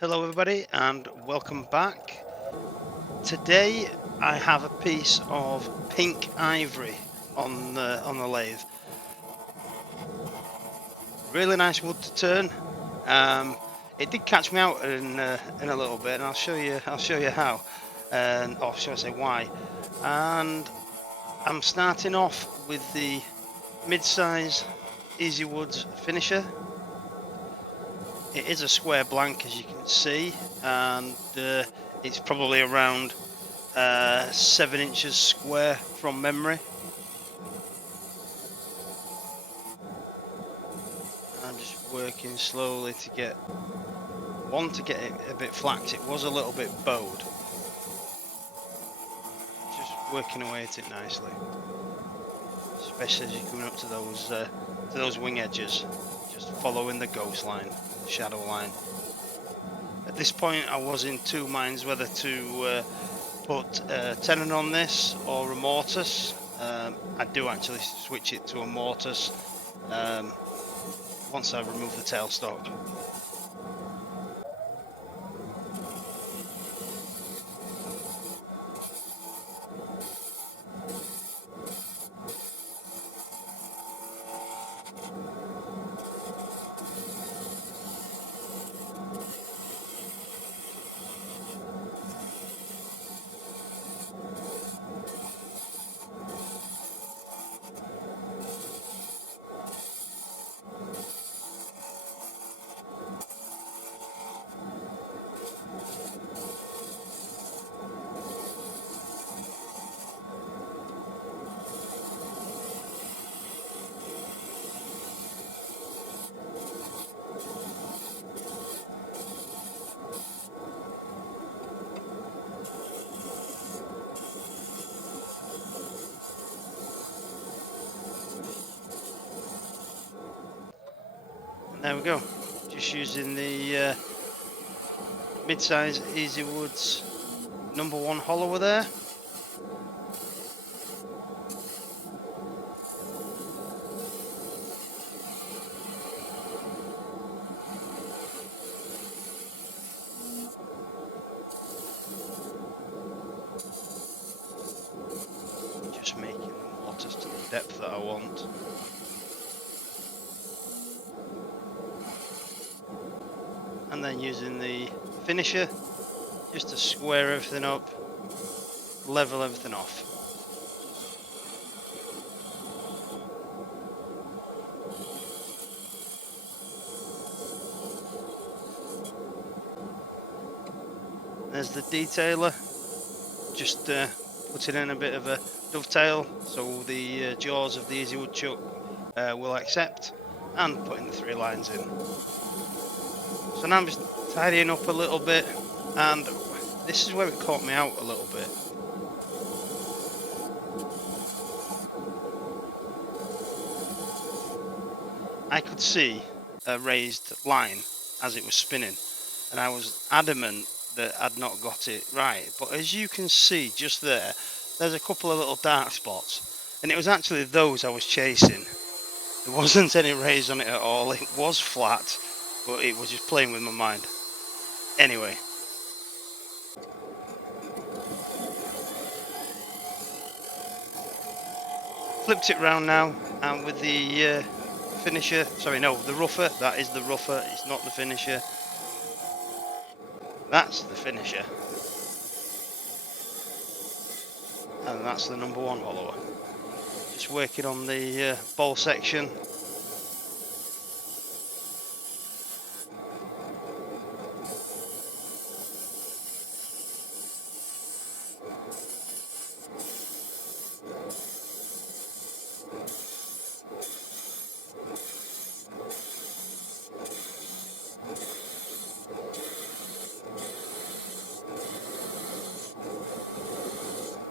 Hello everybody and welcome back. Today I have a piece of pink ivory on the lathe. Really nice wood to turn. It did catch me out in a little bit, and I'll show you how, or shall I say why. And I'm starting off with the mid-size Easy Woods finisher. It is a square blank, as you can see, and it's probably around 7 inches square from memory. I'm just working slowly to get it a bit flat. It was a little bit bowed. Just working away at it nicely, especially as you're coming up to those wing edges. Just following the ghost line, the shadow line. At this point, I was in two minds whether to put tenon on this or a mortise. I do actually switch it to a mortise once I remove the tailstock. There we go, just using the mid-size Easy Woods #1 hollower there. Just making the mortise to the depth that I want. And then using the finisher just to square everything up, level everything off. There's the detailer, just putting in a bit of a dovetail so the jaws of the Easy Wood chuck will accept, and putting the 3 lines in. So now I'm just tidying up a little bit, and this is where it caught me out a little bit. I could see a raised line as it was spinning, and I was adamant that I'd not got it right. But as you can see just there's a couple of little dark spots, and it was actually those I was chasing. There wasn't any raise on it at all. It was flat, but it was just playing with my mind. Anyway, flipped it round now, and with the finisher, sorry, no, the rougher, that is the rougher, it's not the finisher. That's the finisher. And that's the #1 hollower. Just working on the bowl section.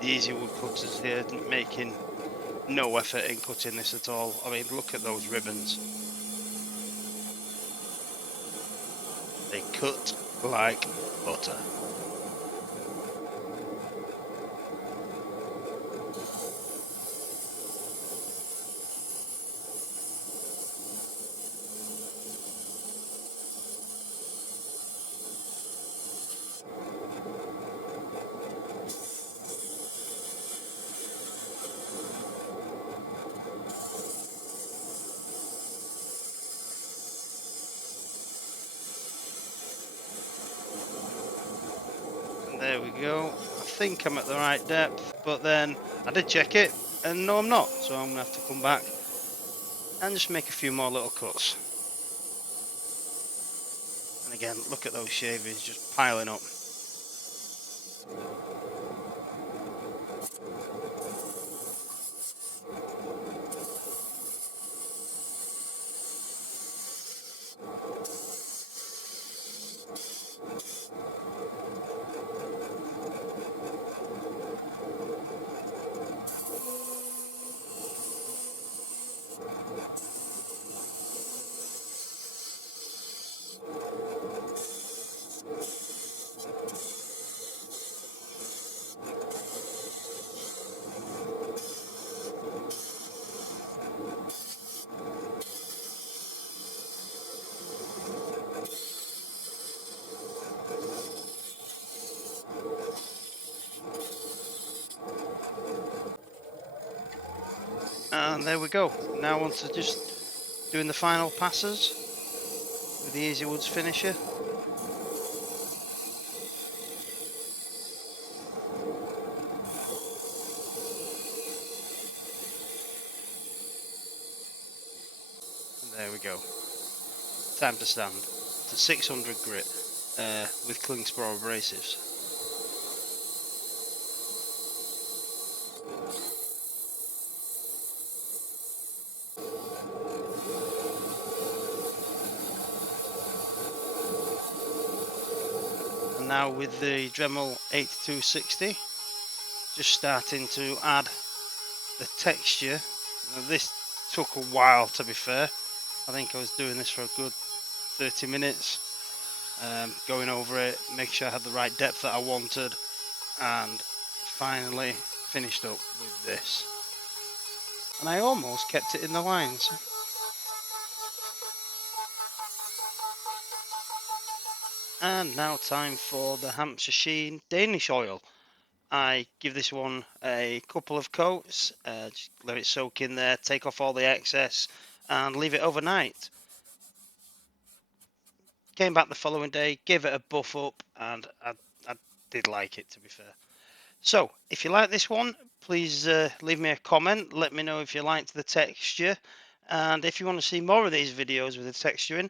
The Easy Wood cutters here making no effort in cutting this at all. I mean, look at those ribbons. They cut like butter. There we go. I think I'm at the right depth, but then I did check it, and no, I'm not. So I'm gonna have to come back and just make a few more little cuts. And again, look at those shavings just piling up. And there we go. Now on to just doing the final passes with the Easy Woods finisher. And there we go. Time to stand to 600 grit with Klingspor Abrasives. And now with the Dremel 8260, just starting to add the texture. Now this took a while, to be fair. I think I was doing this for a good 30 minutes, going over it, make sure I had the right depth that I wanted, and finally finished up with this. And I almost kept it in the lines. And now time for the Hampshire Sheen Danish Oil. I give this one a couple of coats, just let it soak in there, take off all the excess and leave it overnight. Came back the following day, gave it a buff up, and I did like it, to be fair. So if you like this one, please leave me a comment, let me know if you liked the texture, and if you want to see more of these videos with the texturing,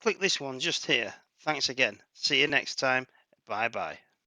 click this one just here. Thanks again. See you next time. Bye bye.